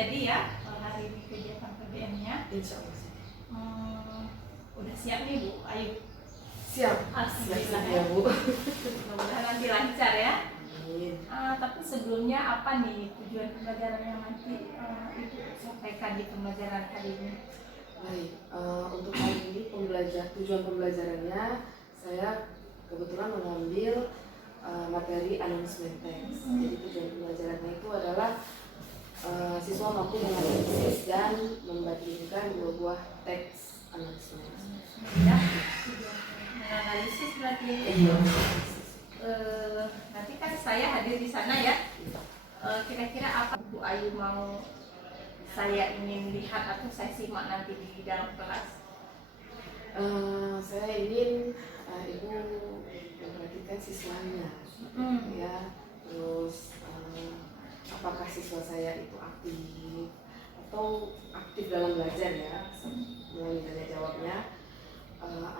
jadi ya hari ini kegiatan PBM-nya. Insya Allah. Udah siap nih Bu Ayu? Siap. Alhamdulillah ya Bu. Mudah-mudahan nanti lancar ya. Amin. Tapi sebelumnya apa nih tujuan pembelajaran yang nanti Ibu sampaikan di pembelajaran hari ini? Baik, untuk hari ini tujuan pembelajarannya saya kebetulan mengambil materi announcement text. Jadi tujuan pembelajarannya itu adalah siswa mampu menganalisis dan membandingkan dua buah teks announcement. Ya, menganalisis berarti. Nanti kan saya hadir di sana ya. Kira-kira apa Bu Ayu mau saya ingin lihat atau saya simak nanti di dalam kelas? Saya ingin Ibu memperhatikan siswanya, ya. Terus apakah siswa saya itu aktif atau aktif dalam belajar ya, melalui tanya jawabnya,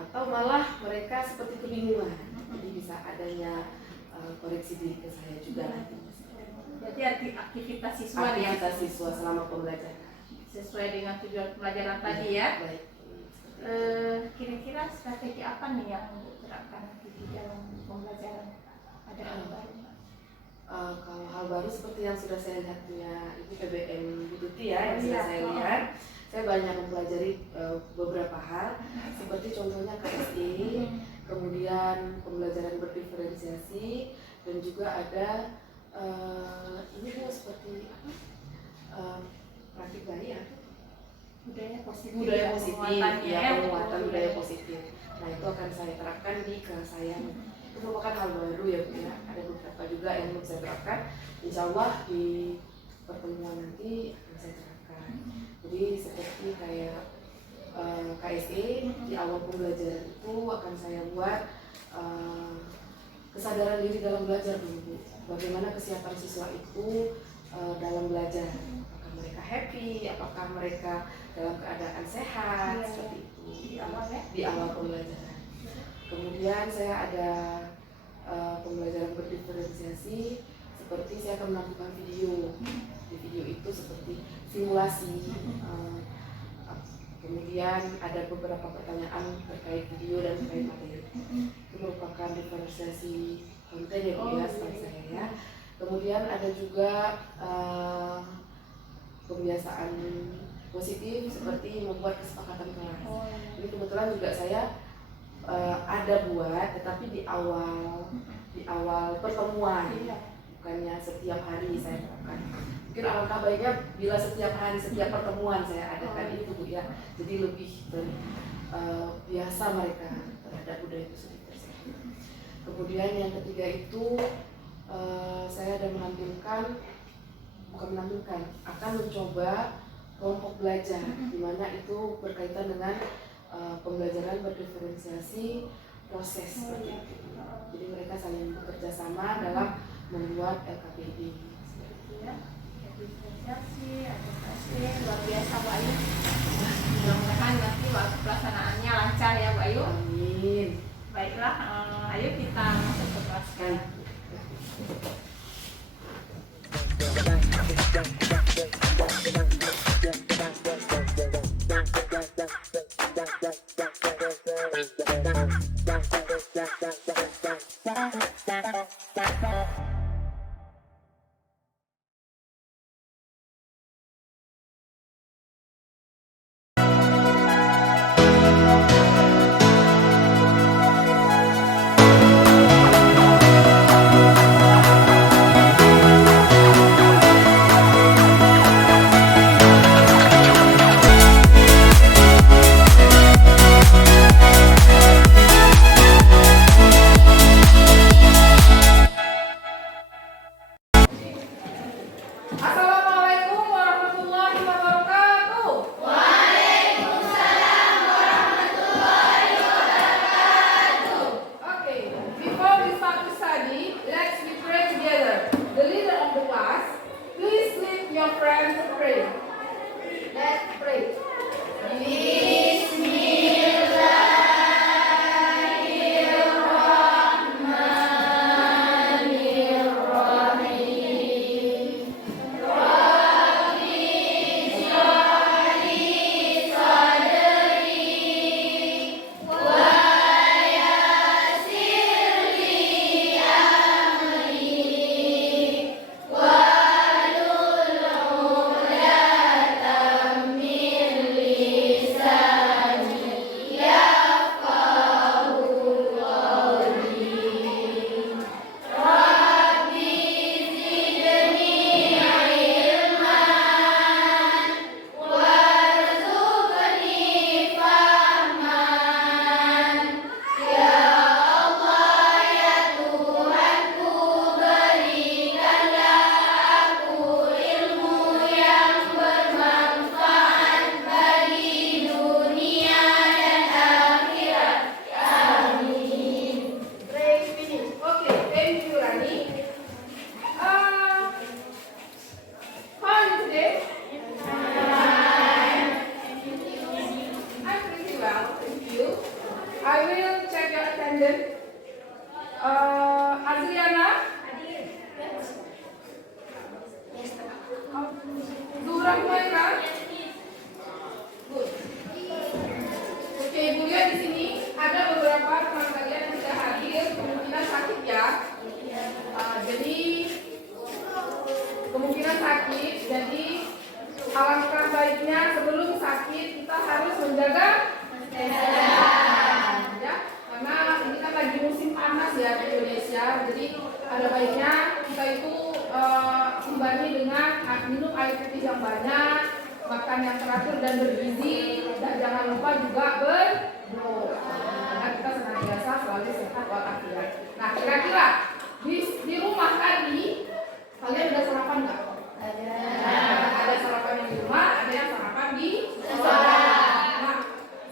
atau malah mereka seperti kebingungan. Jadi bisa adanya koreksi diri ke saya juga nanti. Berarti aktivitas siswa ya? Aktivitas siswa selama pembelajaran sesuai dengan tujuan pembelajaran tadi ya. Baik. Kira-kira strategi apa nih yang diterapkan nanti di dalam pembelajaran? Ada hal baru nggak? Kalau hal baru seperti yang sudah saya lihat punya itu PBM Bu Tuti ya, yang sudah saya lihat, saya banyak mempelajari beberapa hal, seperti contohnya KSI, kemudian pembelajaran berdiferensiasi, dan juga ada ini Bu seperti praktik bayi ya, budaya positif ya, penguatan ya, budaya positif. Nah itu akan saya terapkan di kelas saya. Itu merupakan hal baru ya Bu ya. Ada beberapa juga yang belum saya terapkan. Insya Allah di pertemuan nanti akan saya terapkan. Jadi seperti kayak KSE di awal pembelajaran itu akan saya buat kesadaran diri dalam belajar dulu Bu. Bagaimana kesiapan siswa itu dalam belajar. Apakah mereka happy, apakah mereka dalam keadaan sehat, seperti itu di awal pembelajaran. Kemudian saya ada pembelajaran berdiferensiasi, seperti saya akan melakukan video. Di video itu seperti simulasi. Kemudian ada beberapa pertanyaan terkait video dan terkait materi. Itu merupakan diferensiasi konten ya Bu ya, seperti saya ya. Kemudian ada juga kebiasaan positif seperti membuat kesepakatan kelas. Ini kebetulan juga saya ada buat, tetapi di awal pertemuan, bukannya setiap hari saya lakukan. Mungkin alangkah baiknya bila setiap hari, setiap pertemuan saya adakan itu Bu ya. Jadi lebih biasa mereka terhadap budaya itu sendiri. Kemudian yang ketiga itu saya ada akan mencoba kelompok belajar, di mana itu berkaitan dengan pembelajaran berdiferensiasi proses seperti itu. Jadi mereka saling bekerja sama dalam membuat LKPD. Ya, diferensiasi, adaptasi, luar biasa Bu Ayu. Mudah-mudahan nanti waktu pelaksanaannya lancar ya Bu Ayu. Amin. Baiklah, ayo kita masuk ke kelas sekarang. Ya, karena ini kan lagi musim panas ya di Indonesia, jadi ada baiknya kita itu imbangi dengan minum air putih yang banyak, makan yang teratur dan bergizi, dan jangan lupa juga berdoa agar kita senantiasa selalu sehat walafiat. Nah, kira-kira di rumah tadi kalian udah sarapan nggak? Ada sarapan yang di rumah, ada yang sarapan di sekolah. Nah,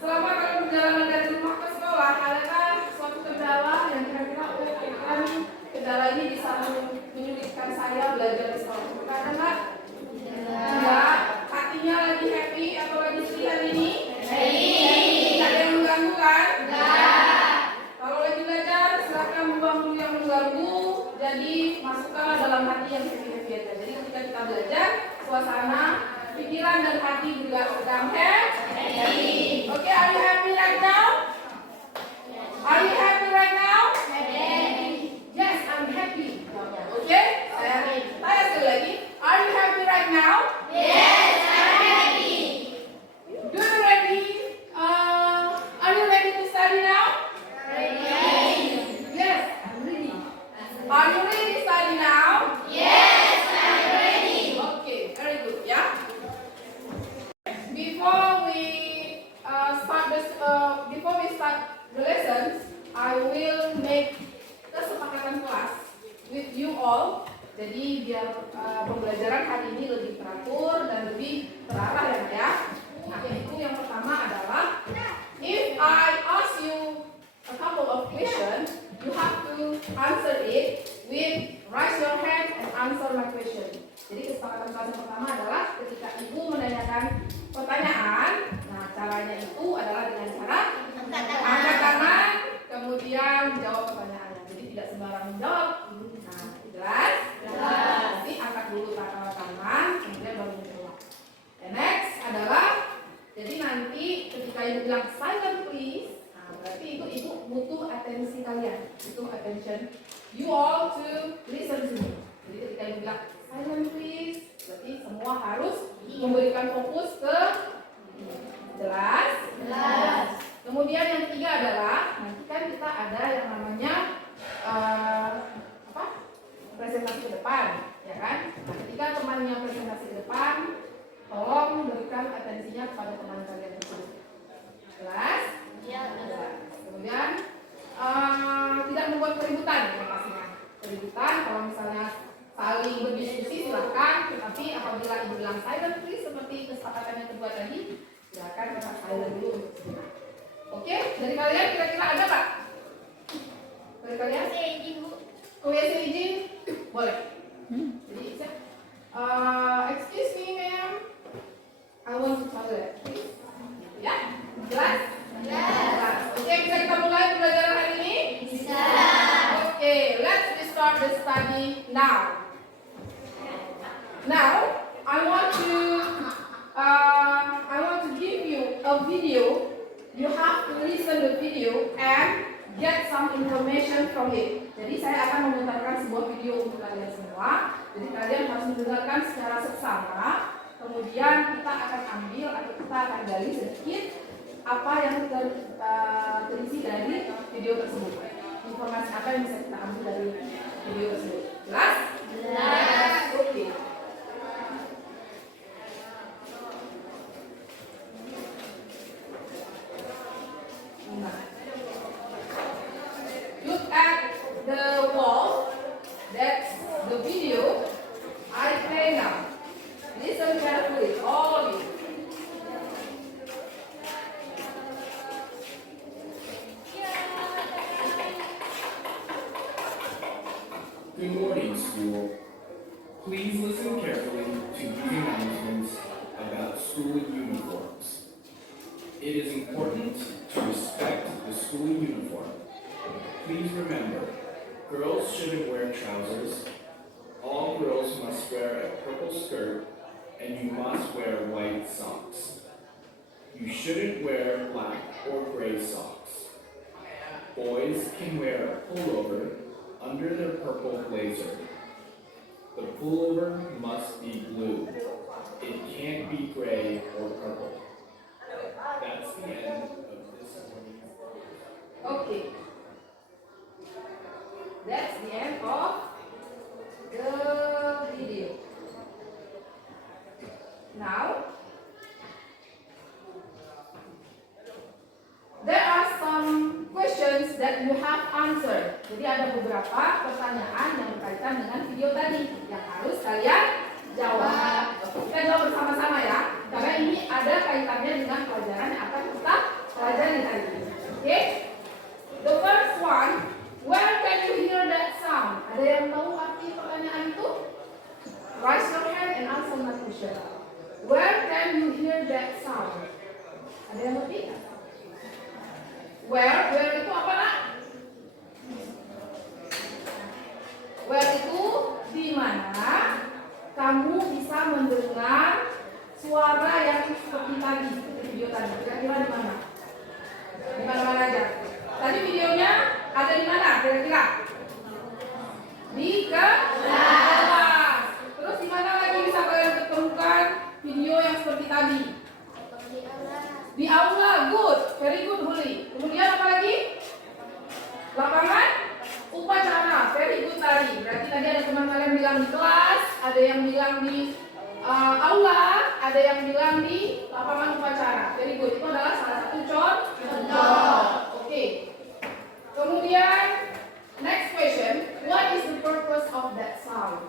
selama kalian perjalanan dari rumah ke sekolah, adakah suatu kendala yang kira-kira kendala ini bisa menyulitkan saya belajar di sekolah? Ada nggak? Enggak. Hatinya lagi happy atau lagi sedih hari ini? Tidak ada yang mengganggu kan? Kalau lagi belajar, silakan buang dulu yang mengganggu. Jadi masukkanlah dalam hati yang happy aja. Jadi ketika kita belajar, suasana, pikiran dan hati juga sedang happy. Okay, are you happy right now? Are you happy right now? Yes, I'm happy. Okay, saya tanya sekali lagi. Are you happy right now? Do you ready? Are you ready to study now? Yes, I'm ready. Are you ready to study now? Okay, very good. Yeah. Before we start the lessons, I will make kesepakatan kelas with you all. Jadi biar pembelajaran hari ini lebih teratur dan lebih terarah ya, Mbak ya. Nah, yaitu yang pertama adalah if I ask you a couple of questions, you have to answer it with raise your hand and answer my question. Jadi kesepakatan kelas yang pertama adalah ketika ibu menanyakan pertanyaan, nah caranya itu adalah dengan cara angkat tangan, kemudian jawab pertanyaannya. Jadi tidak sembarang menjawab. Nah, jelas? Nanti angkat dulu tangan, kemudian baru menjawab. And next adalah, jadi nanti ketika ibu bilang silent please, nah berarti itu ibu butuh atensi kalian, butuh attention you all to listen to me. Jadi ketika ibu bilang silent please, berarti semua harus memberikan fokus ke jelas. Kemudian yang ketiga adalah nanti kan kita ada yang namanya presentasi ke depan, ya kan? Nah, ketika temannya presentasi ke depan, tolong berikan atensinya kepada teman kalian tersebut. Jelas? Jelas. Kemudian tidak membuat keributan, ya pastinya. Keributan kalau misalnya saling berdiskusi silakan, tetapi apabila ibu bilang silent please seperti kesepakatan yang kedua tadi, silakan tetap silent dulu untuk sebentar. Oke, dari kalian kira-kira ada Pak? Dari kalian? WC izin? Boleh. Jadi excuse me ma'am, I want to toilet. Ya, jelas? Jelas. Oke, bisa kita mulai pembelajaran hari ini? Bisa. Oke, let's start the study now. Now, I want to give you a video. You have to listen the video and get some information from it. Jadi saya akan memutarkan sebuah video untuk kalian semua. Jadi kalian harus mendengarkan secara seksama. Kemudian kita akan ambil atau kita akan gali sedikit apa yang terisi dari video tersebut. Informasi apa yang bisa kita ambil dari video tersebut. Jelas? Jelas. Oke. Look at the wall. That's the video I play now. Listen carefully, all of you. Good morning, school. Please listen carefully to these announcements about school uniforms. It is important to respect the school uniform. Please remember, girls shouldn't wear trousers. All girls must wear a purple skirt, and you must wear white socks. You shouldn't wear black or gray socks. Boys can wear a pullover under their purple blazer. The pullover must be blue. It can't be gray or purple. That's the end of this. Now, there are some questions that you have answered. Jadi ada beberapa pertanyaan yang berkaitan dengan video tadi yang harus kalian jawab. Kita jawab bersama-sama ya, karena ini ada kaitannya dengan pelajaran yang akan kita pelajari hari ini. Oke? The first one, where can you hear that sound? Ada yang tahu arti pertanyaan itu? Raise your hand and answer my question. Where can you hear that sound? Ada yang ngerti? Where itu apa nak? Where itu di mana kamu bisa mendengar suara yang seperti tadi, seperti video tadi. Kira-kira di mana? Di mana-mana aja. Tadi videonya ada di mana? Kira-kira? Di kelas. Terus di mana lagi bisa kalian ketemukan video yang seperti tadi? Di aula. Good, very good Huli. Kemudian apa lagi? Lapangan upacara, very good tadi. Berarti tadi ada teman kalian bilang di kelas, ada yang bilang di aula, ada yang bilang di lapangan upacara. Very good, itu adalah salah satu contoh. Oke. Kemudian next question, what is the purpose of that sound?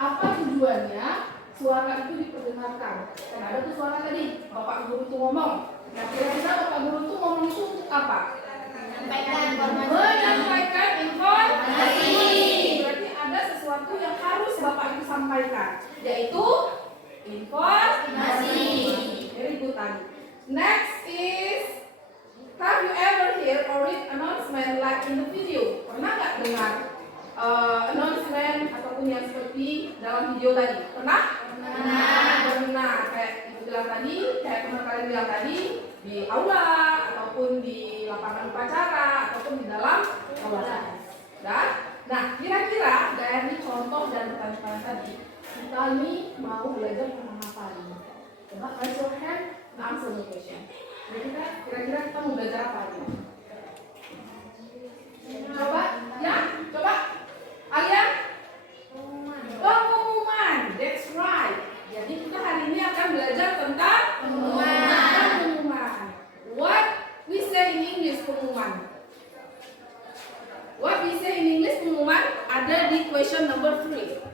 Apa tujuannya suara itu diperdengarkan? Kan ada tuh suara tadi, Bapak Guru tuh ngomong. Nah, kira-kira Bapak Guru tuh ngomong itu untuk apa? Menyampaikan informasi. Berarti ada sesuatu yang harus Bapak itu sampaikan, yaitu informasi. Very good tadi. Next is, have you ever hear or read announcement like in the video? Pernah nggak dengar announcement ataupun yang seperti dalam video tadi? Pernah? Pernah. Kayak ibu bilang tadi, kayak teman kalian bilang tadi, di aula ataupun di lapangan upacara ataupun di dalam aula. Nah, kira-kira dari contoh dan pertanyaan tadi, kita ini mau belajar tentang apa ini? Coba raise your hand and answer the question. Kira-kira kita mau belajar apa ini? Coba, ya, coba. Alia? Pengumuman. That's right. Jadi kita hari ini akan belajar tentang pengumuman. What we say in English pengumuman? What we say in English pengumuman ada di question number 3.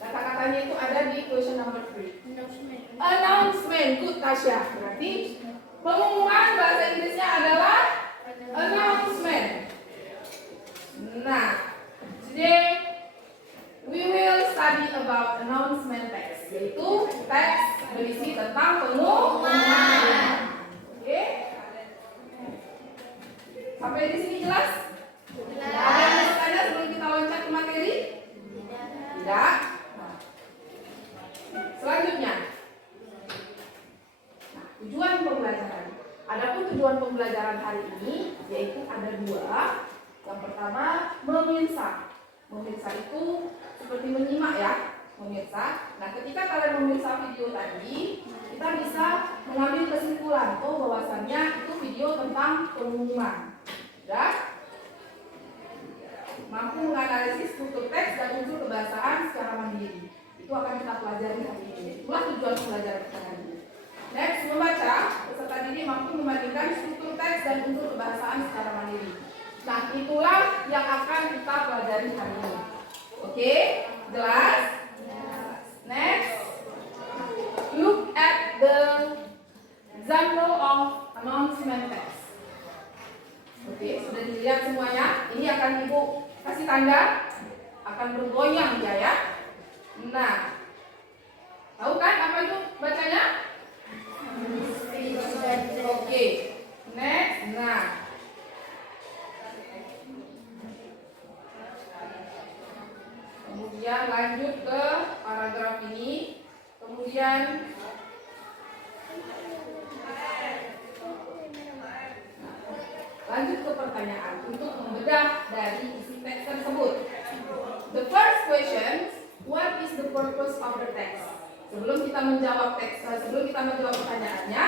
Kata-katanya itu ada di question number 3. Announcement. Good Tasya. Berarti pengumuman bahasa Inggrisnya adalah announcement. Nah, today we will study about announcement text, yaitu teks berisi tentang pengumuman. Oke? Sampai di sini jelas? Ada yang mau tanya sebelum kita loncat ke materi? Tidak. Selanjutnya, tujuan pembelajaran. Adapun tujuan pembelajaran hari ini yaitu ada 2. Yang pertama, memirsa. Memirsa itu seperti menyimak ya, memirsa. Nah, ketika kalian memirsa video tadi, kita bisa mengambil kesimpulan, bahwasannya itu video tentang pengumuman. Dan mampu menganalisis struktur teks dan unsur kebahasaan secara mandiri. Itu akan kita pelajari hari ini. Itulah tujuan pembelajaran kita hari ini. Next, membaca. Peserta didik mampu membandingkan struktur teks dan unsur kebahasaan secara mandiri. Nah, itulah yang akan kita pelajari hari ini. Oke, jelas? Next, look at the example of announcement text. Oke, sudah dilihat semuanya. Ini akan Ibu kasih tanda, akan bergoyang dia ya. Nah, tahu kan apa itu bacanya? Oke, next. Nah, kemudian lanjut ke paragraf ini. Kemudian lanjut ke pertanyaan untuk membedah dari isi teks tersebut. The first question, what is the purpose of the text? Sebelum kita menjawab pertanyaannya,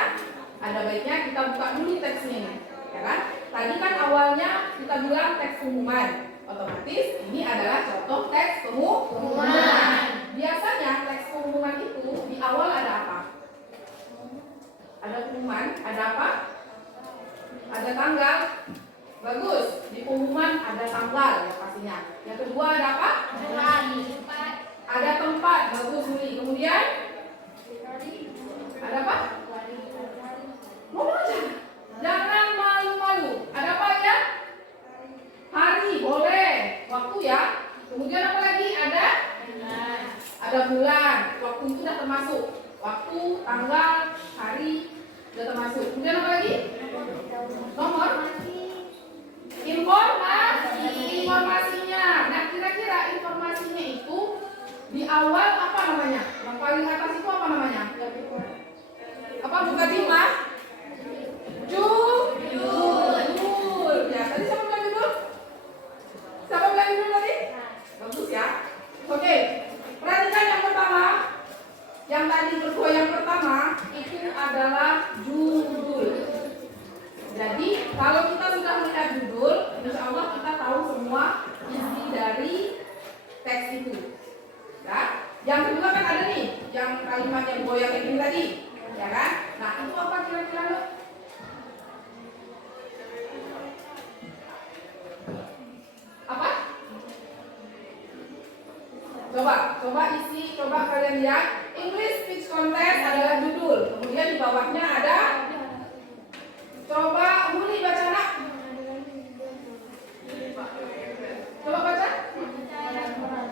ada baiknya kita buka dulu teksnya ini, ya kan? Tadi kan awalnya kita bilang teks pengumuman, otomatis ini adalah contoh teks pengumuman. Biasanya teks pengumuman itu di awal ada apa? Ada tanggal. Bagus. Di pengumuman ada tanggal ya pastinya. Yang kedua ada apa? Ada tempat. Bagus Muli. Kemudian ada apa? Ngomong aja. Jangan malu-malu. Ada apa ya? Hari. Boleh. Waktu ya. Kemudian apa lagi? Ada bulan. Waktu itu sudah termasuk. Waktu, tanggal, hari sudah termasuk. Kemudian apa lagi? Nomor. Informasinya. Nah, kira-kira informasinya itu di awal apa namanya? Yang paling atas itu apa namanya? Apa bukan lima? Judul. Ya, tadi siapa bilang judul? Siapa bilang judul tadi? Bagus ya. Oke. Perhatikan yang pertama. Yang tadi berdua yang pertama itu adalah judul. Jadi kalau kita sudah melihat judul, insya Allah kita tahu semua isi dari teks itu. Ya. Yang kedua kan ada nih, yang kalimat yang goyang ini tadi, ya kan? Nah itu apa kira-kira? Apa? Coba isi, coba kalian lihat. English Speech Contest adalah judul. Kemudian di bawahnya ada. Coba Muli baca nak. Coba baca.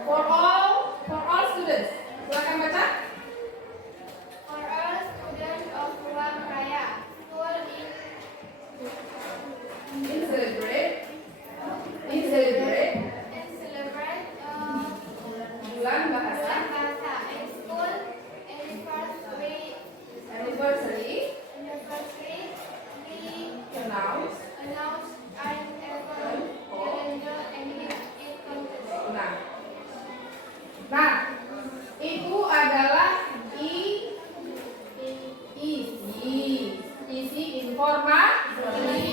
For all students. Silakan baca. For all students of Ruang Raya School In celebrate bulan bahasa and school anniversary we announce. announce an annual calendar and it contest. Nah, itu adalah isi informasi.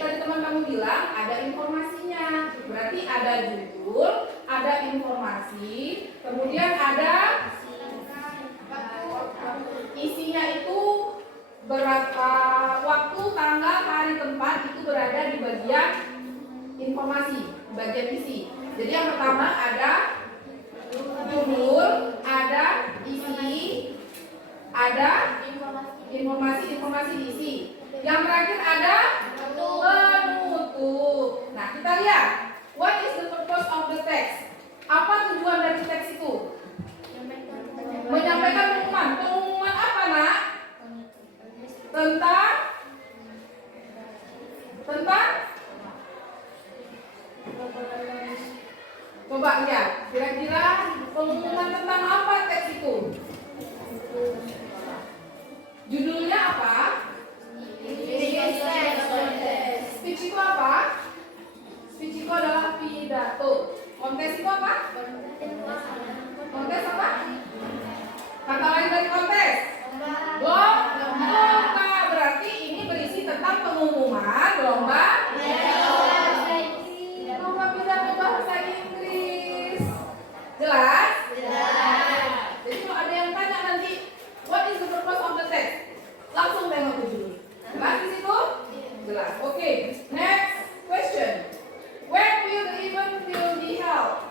Tadi teman kamu bilang ada informasinya. Berarti ada judul, ada informasi, kemudian ada isinya itu berapa waktu, tanggal, hari, tempat itu berada di bagian informasi, bagian isi. Jadi yang pertama ada judul, ada isi, ada informasi diisi. Yang terakhir ada penutup. Nah, kita lihat. What is the purpose of the text? Apa tujuan dari teks itu? Menyampaikan pengumuman. Pengumuman apa, nak? Tentang coba lihat. Kira-kira pengumuman tentang apa teks itu? Judulnya apa? Speech itu apa? Speech itu adalah pidato. Kontes itu apa? Kontes apa? Kata lain dari kontes? Lomba. Berarti ini berisi tentang pengumuman lomba. Lomba pidato bahasa Inggris. Jelas? Jadi kalau ada yang tanya nanti, what is the purpose of the text? Langsung tengok ke judul. Jelas di situ? Jelas. Oke. Next question. When will the event be held?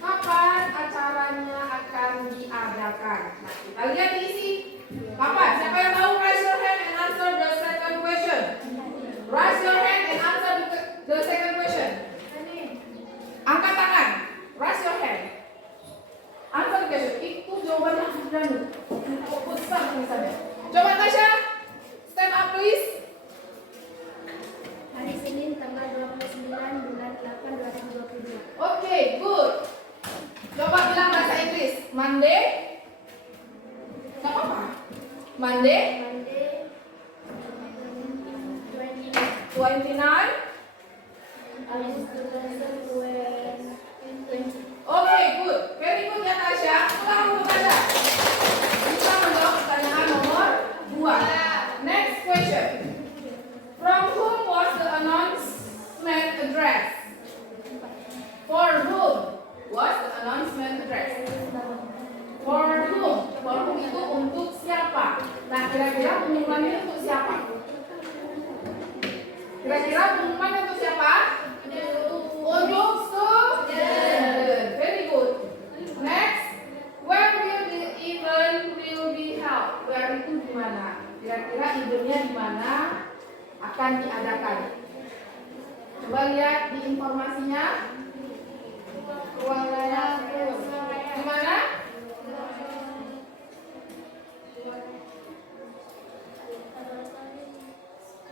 Kapan acaranya akan diadakan? Nah, kita lihat di isi. Kapan? Siapa yang tahu? Raise your hand and answer the second question. Raise your hand and answer the second question. Angkat tangan. Raise your hand. Answer the question. Itu jawabannya berani. Besar misalnya. Coba Tasya, stand up please. Hari Senin tanggal 29 bulan 8 2022. Oke, good. Coba bilang bahasa Inggris. Monday. Gak apa-apa. Monday. 29. August 2020. Oke, good. Very good ya Tasya. Ulang dulu Tasya. Bisa menjawab pertanyaan nomor 2. Next question. From whom was the announcement addressed? For whom was the announcement addressed? For whom? For whom itu untuk siapa? Nah, kira-kira pengumuman ini untuk siapa? Kira-kira pengumuman untuk siapa? Untuk student. Very good. Next, where will the event will be held? Where itu di mana? Kira-kira eventnya di mana akan diadakan? Coba lihat di informasinya. Ruangan di mana?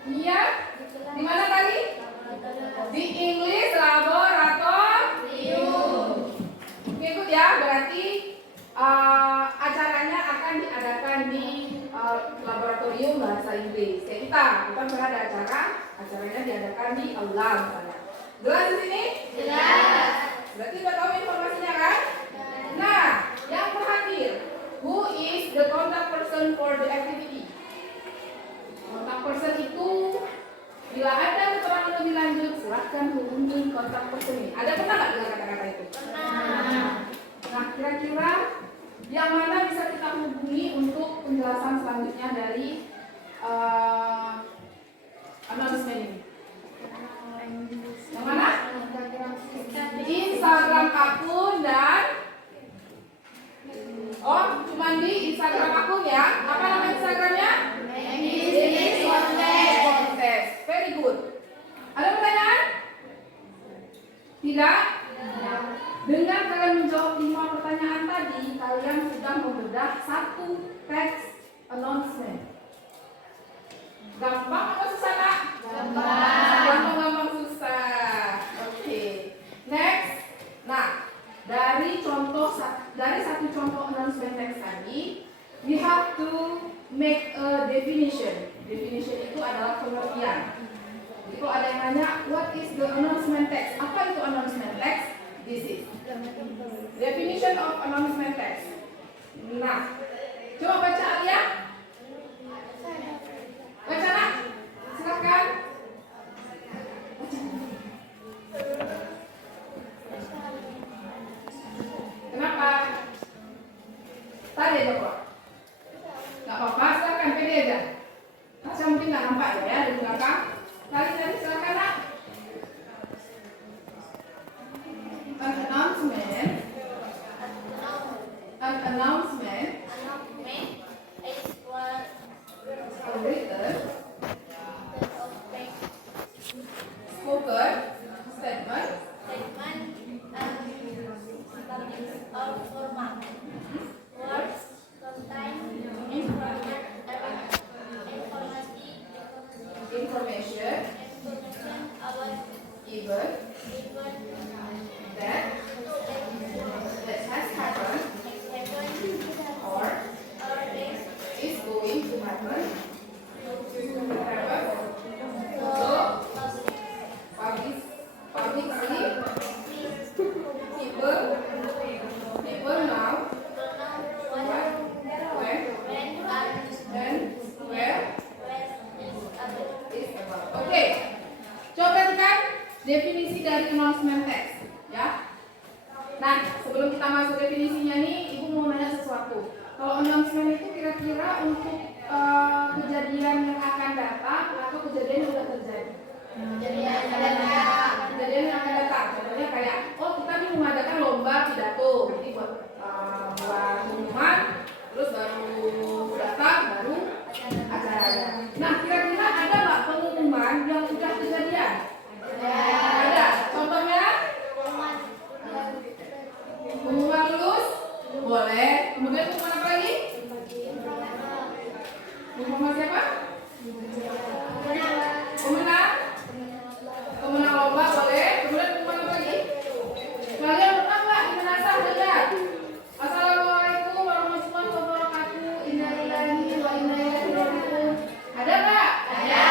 Iya. Di mana tadi? Di English Laboratorium. Ikut ya, berarti acaranya akan diadakan di laboratorium bahasa Inggris. Kayak kita berada acaranya diadakan di aula misalnya. Jelas di sini? Jelas. Berarti udah tahu informasinya kan? Nah, yang terakhir, who is the contact person for the activity? Contact person itu bila ada keterangan lebih lanjut, silahkan hubungi contact person ini. Ada pernah nggak dengar kata-kata itu? Pernah. Nah, kira-kira yang mana bisa kita hubungi untuk penjelasan selanjutnya dari announcement ini? Yang mana? Instagram akun dan cuma di Instagram akun ya. Apa nama Instagramnya? English Contest. Very good. Ada pertanyaan? Tidak? Dengan kalian menjawab 5 pertanyaan tadi, kalian sudah membedah satu teks announcement. Gampang atau susah, Nak? Gampang susah. Oke. Next. Nah, dari satu contoh announcement text tadi, we have to make a definition. Definition itu adalah pengertian. Jadi kalau ada yang nanya, what is the announcement text? Apa itu announcement text? This is definition of announcement text. Nah, coba baca Alia. Baca, Nak. Silakan. Kenapa? Tadi aja kok. Gak apa-apa, silakan pede aja. Saya mungkin nggak nampak ya di belakang. Tadi silakan, Nak. An announcement is a written spoken statement information about event that has happened or is going to happen. So publicly people now when and where is about. Oke. Coba perhatikan definisi dari announcement text ya. Nah, sebelum kita masuk definisinya nih, Ibu mau nanya sesuatu. Kalau announcement itu kira-kira untuk kejadian yang akan datang atau kejadian yang sudah terjadi? Kejadian yang akan datang. Contohnya kayak, kita nih mengadakan lomba pidato, jadi buat pengumuman, terus baru datang, baru acaranya. Nah, kira-kira ada nggak pengumuman yang sudah kejadian? Ada. Contohnya? Pengumuman lulus? Boleh. Kemudian pengumuman apa lagi? Pengumuman siapa? Pemenang lomba boleh. Kemudian pengumuman apa lagi? Kalian pernah nggak di Menasah dengar? Assalamualaikum warahmatullahi wabarakatuh. Innalillahi wa inna ilaihi raji'un. Ada nggak? Ada.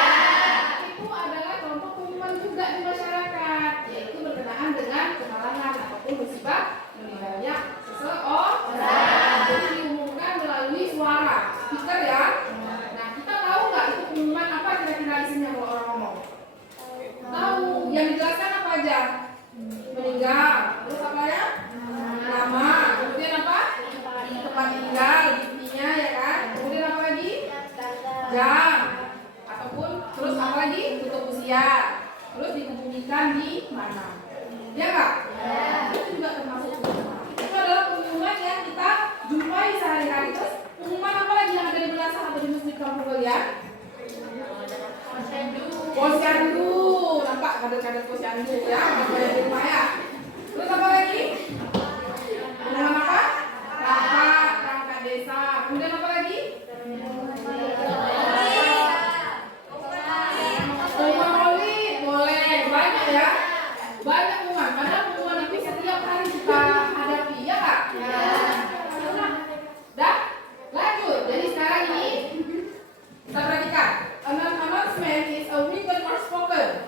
Itu adalah contoh pengumuman juga di masyarakat, yaitu berkenaan dengan kemalangan ataupun musibah meninggalnya seseorang. Jadi diumumkan melalui suara speaker ya. Nah, kita tahu nggak itu pengumuman apa kira-kira isinya kalau orang ngomong? Tahu. Yang dijelaskan apa aja? Meninggal. Terus apa ya? Nama. Kemudian apa? Tempat tinggal, buktinya ya kan. Kemudian apa lagi? ada posyandu ya, kalau di rumah ya. Terus apa lagi? Pengumuman apa? Rapat, perangkat desa. Kemudian apa lagi? Pengumuman Maulid, boleh, banyak ya. Banyak pengumuman, padahal pengumuman itu setiap hari kita hadapi, ya Kak? Ya. Dah? Lanjut, jadi sekarang ini kita perhatikan. Announcement is a written or spoken.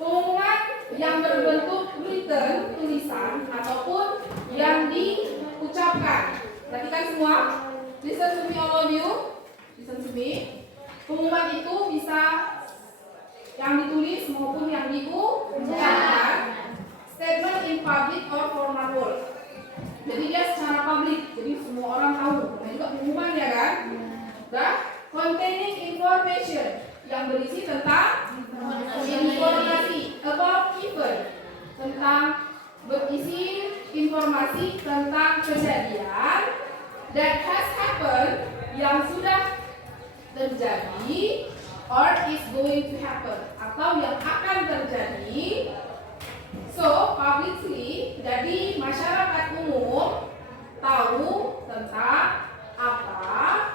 Pengumuman yang berbentuk written, tulisan, ataupun yang diucapkan. Perhatikan semua. Listen to me all of you. Listen to me. Pengumuman itu bisa yang ditulis maupun yang diucapkan. Statement in public or formal word. Jadi dia secara publik, jadi semua orang tahu. Nah juga pengumuman ya kan? Dah? Containing information yang berisi tentang informasi about event, tentang berisi informasi tentang kejadian that has happened, yang sudah terjadi or is going to happen, atau yang akan terjadi. So publicly, jadi masyarakat umum tahu tentang apa,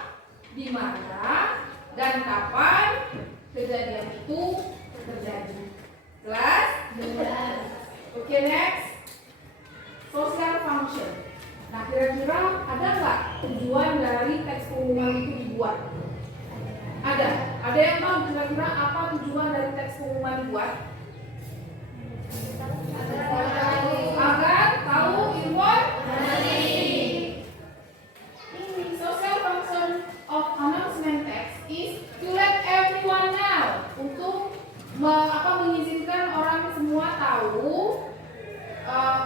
di mana, dan kapan kejadian itu terjadi. Jelas? Jelas. Oke, next. Social function. Nah, kira-kira ada nggak tujuan dari teks pengumuman itu dibuat? Ada. Ada yang tahu kira-kira apa tujuan dari teks pengumuman dibuat? Agar tahu informasi. Ini social function of announcement text is to let everyone know, untuk mengizinkan orang semua tahu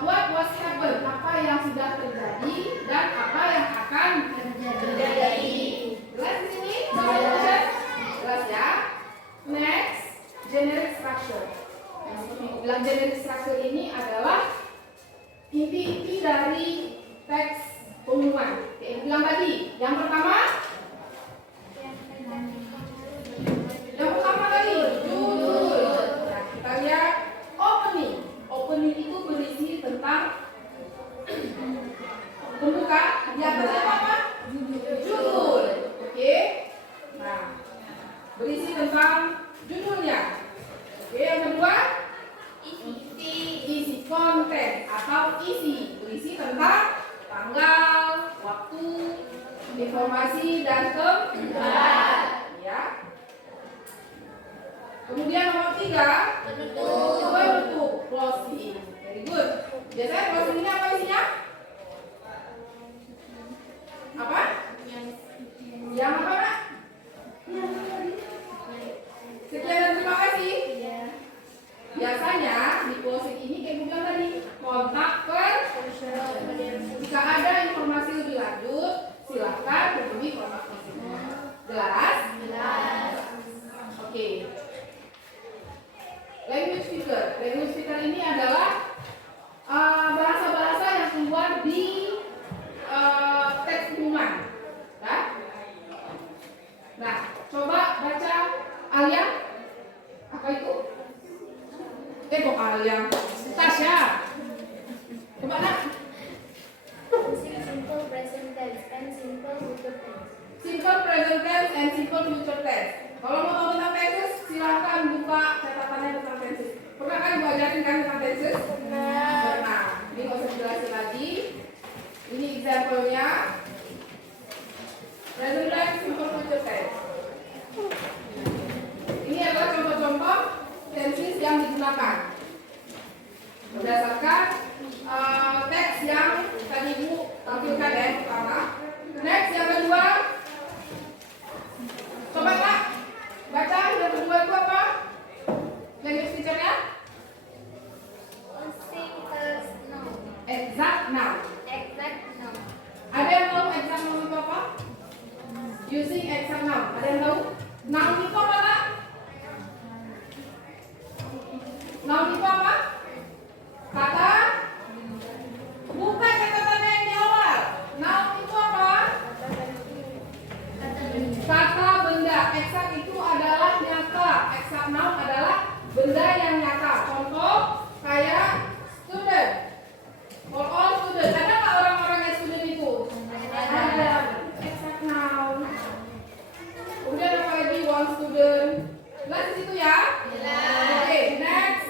what was happened, apa yang sudah terjadi dan apa yang akan terjadi. Jelas di sini? Jelas ya. Next, generic structure. Yang seperti bilang generic structure ini adalah inti-inti dari teks pengumuman. Kayak bilang tadi, yang pertama tadi judul. Nah, kita lihat opening. Opening itu berisi tentang pembuka. Yang pertama apa? Judul. Oke. Nah, berisi tentang judulnya. Oke, yang kedua isi konten atau isi, berisi tentang tanggal, waktu, informasi dan tempat. Ya. Kemudian nomor 3, bentuk closing. Very good. Biasanya closing ini apa isinya? Apa? Yang apa, Nak? Sekian dan terima kasih. Biasanya di closing ini kayak bilang tadi, kontak person. Jika ada informasi lebih lanjut, silakan hubungi kontak person. Jelas? Jelas. Oke. Language speaker. Language speaker ini adalah bahasa-bahasa yang keluar di teks pengumuman. Nah, coba baca Alia. Apa itu? Kok Alia? Tasya. Coba Nak. Simple present tense and simple future tense. Simple present tense and simple future tense. Kalau mau tahu tentang tenses, silakan buka catatannya tentang tenses. Pernah kan Ibu ajarin kan tentang tenses? Pernah. Ini nggak usah dijelasin lagi. Ini example-nya. Present tense, simple future tense. Ini adalah contoh-contoh tenses yang digunakan berdasarkan teks yang tadi Ibu tampilkan ya, pertama. Next, yang kedua. Coba Kak, baca yang kedua itu apa? Language feature-nya? Exact noun. Exact noun. Ada yang tahu exact noun itu apa? Using exact noun. Ada yang tahu? Noun itu apa, Kak? Noun itu apa? Kata? Bukan kata-kata yang di awal. Noun itu apa? Kata benda. Exact itu adalah nyata. Exact noun adalah benda yang nyata. Contoh Jelas di situ ya? Oke, next.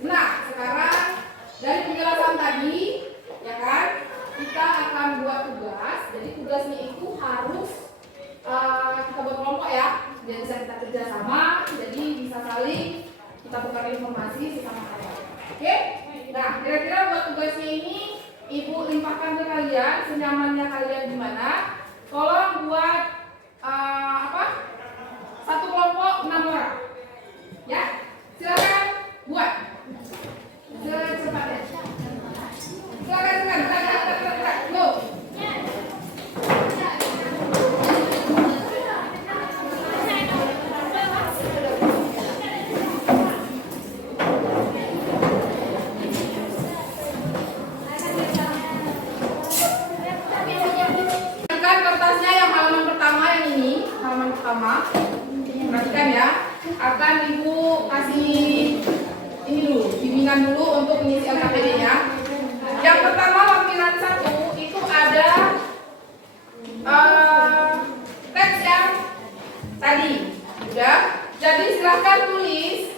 Nah, sekarang dari penjelasan tadi, ya kan, kita akan buat tugas. Jadi tugasnya itu harus kita buat kelompok ya, biar bisa kita kerja sama. Jadi bisa saling kita tukar informasi sesama kalian. Oke? Nah, kira-kira buat tugasnya ini Ibu limpahkan ke kalian senyamannya kalian gimana. Tolong buat satu kelompok 6 orang. Ya, silakan buat. Secepatnya. Silakan. Go. Kertasnya yang halaman pertama yang ini, halaman pertama. Perhatikan ya, akan Ibu kasih ini dulu, bimbingan dulu untuk mengisi LKPD-nya. Yang pertama lampiran 1 itu ada teks yang tadi, udah. Jadi silahkan tulis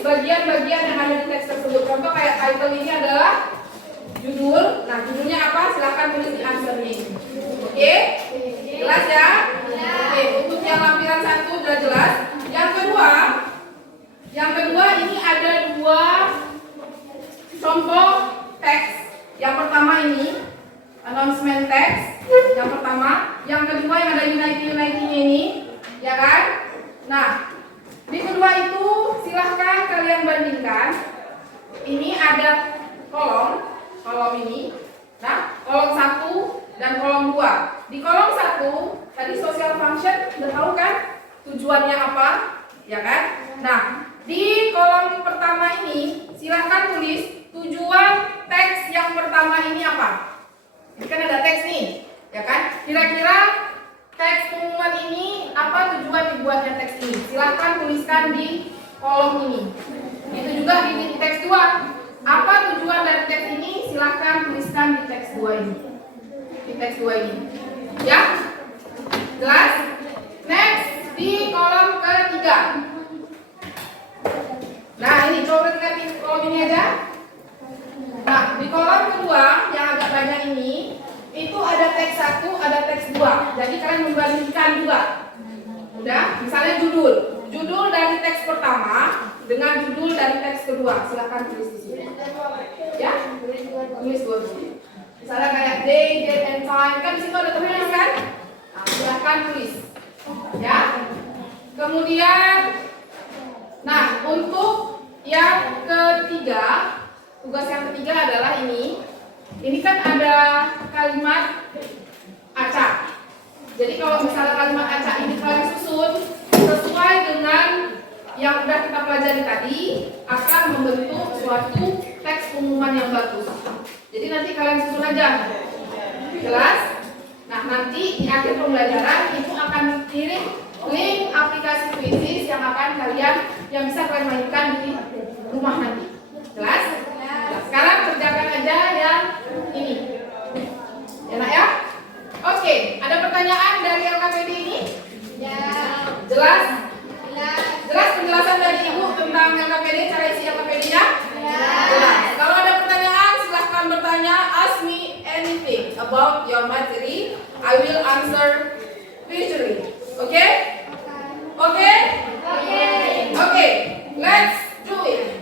bagian-bagian yang ada di teks tersebut. Contoh kayak title ini adalah judul. Nah, judulnya apa? Silahkan tulis di answer-nya. Oke? Jelas ya? Oke, untuk yang lampiran 1 sudah jelas. Yang kedua ini ada 2 contoh teks. Yang pertama ini announcement text. Yang pertama, yang kedua yang ada unity-nya ini, ya kan? Nah, di kedua itu silahkan kalian bandingkan. Ini ada kolom ini. Nah, kolom 1 dan kolom 2. Di kolom 1 tadi social function udah tahu kan tujuannya apa, ya kan? Nah, di kolom pertama ini silahkan tulis tujuan teks yang pertama ini apa. Ini kan ada teks nih, ya kan? Kira-kira teks pengumuman ini apa tujuan dibuatnya teks ini? Silahkan tuliskan di kolom ini. Itu juga di teks 2. Apa tujuan dari teks ini? Silahkan tuliskan di teks 2 ini. Di teks 2 ini. Ya? Jelas? Next, di kolom ketiga. Nah, ini coba lihat di kolom ini aja. Nah, di kolom kedua yang agak banyak ini, itu ada teks 1, ada teks 2. Jadi kalian membandingkan juga. Udah? Misalnya judul. Judul dari teks pertama dengan judul dari teks kedua. Silahkan tulis di sini. Ya? Tulis 2 dulu. Misalnya kayak day, date, and time. Kan di situ ada tulis kan? Nah, silahkan tulis. Ya? Kemudian, nah untuk yang ketiga, tugas yang ketiga adalah ini. Ini kan ada kalimat acak. Jadi kalau misalnya kalimat acak ini kalian susun sesuai dengan yang sudah kita pelajari tadi, akan membentuk suatu teks pengumuman yang bagus. Jadi nanti kalian susun aja. Jelas? Nah, nanti di akhir pembelajaran itu akan kirim link aplikasi Quizzes yang bisa kalian mainkan di rumah nanti. Jelas? Nah, sekarang kerjakan aja yang ini. Enak ya? Oke, ada pertanyaan dari LKPD ini? Ya. Jelas? Jelas. Penjelasan dari Ibu tentang LKPD, cara isi LKPD-nya? Ya. Jelas. Kalau ada pertanyaan, silahkan bertanya. Ask me anything about your material. I will answer visually. Oke? Oke? Oke. Let's do it.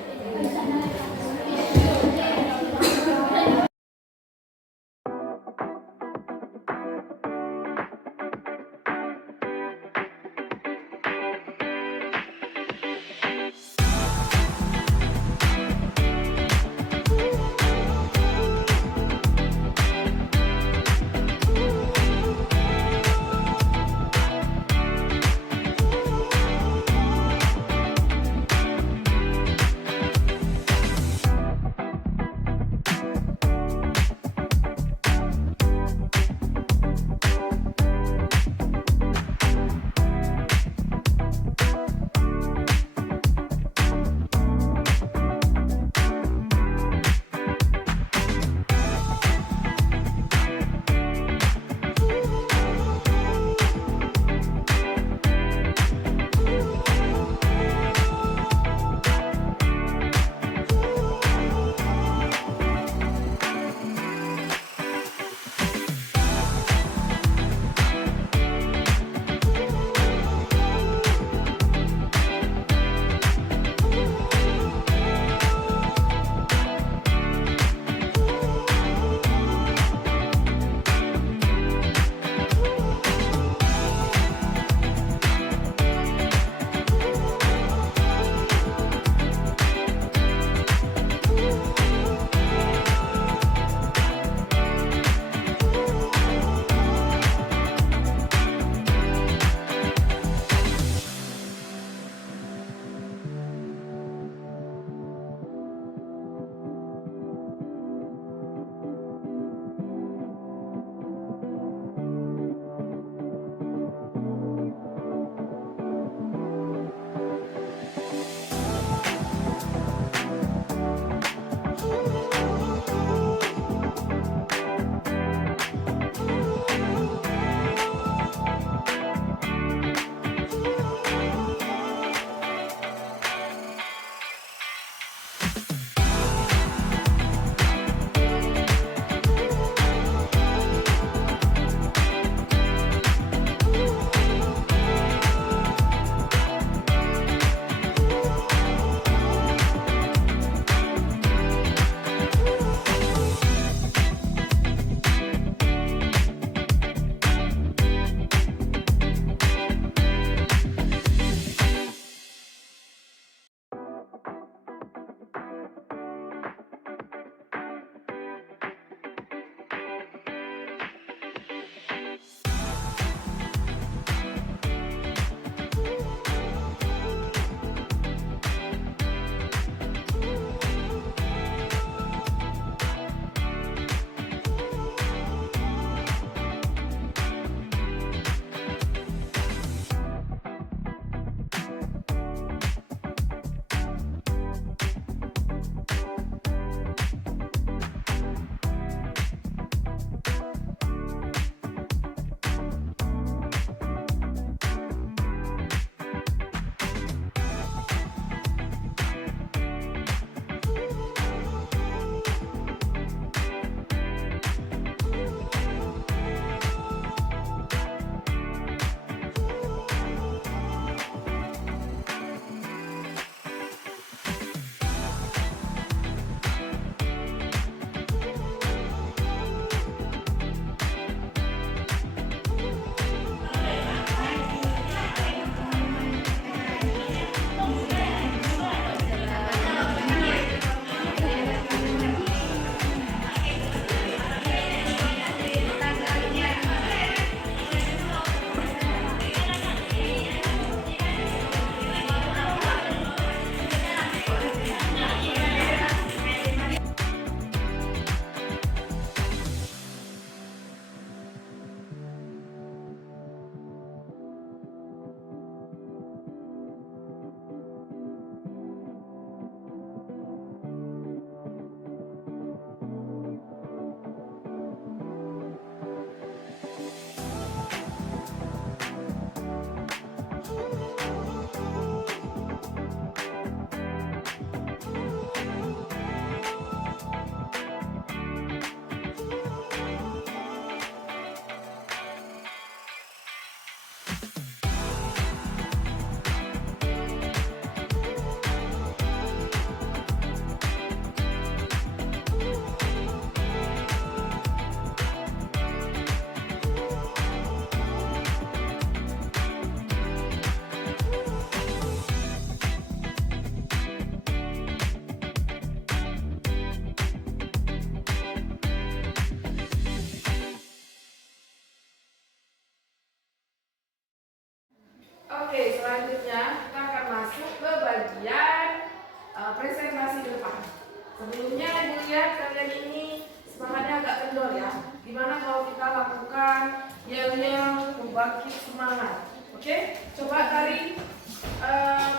Sebelumnya dilihat kalian ini semangatnya agak kendor ya. Gimana kalau kita lakukan yel-yel membangkit semangat? Oke, coba tarik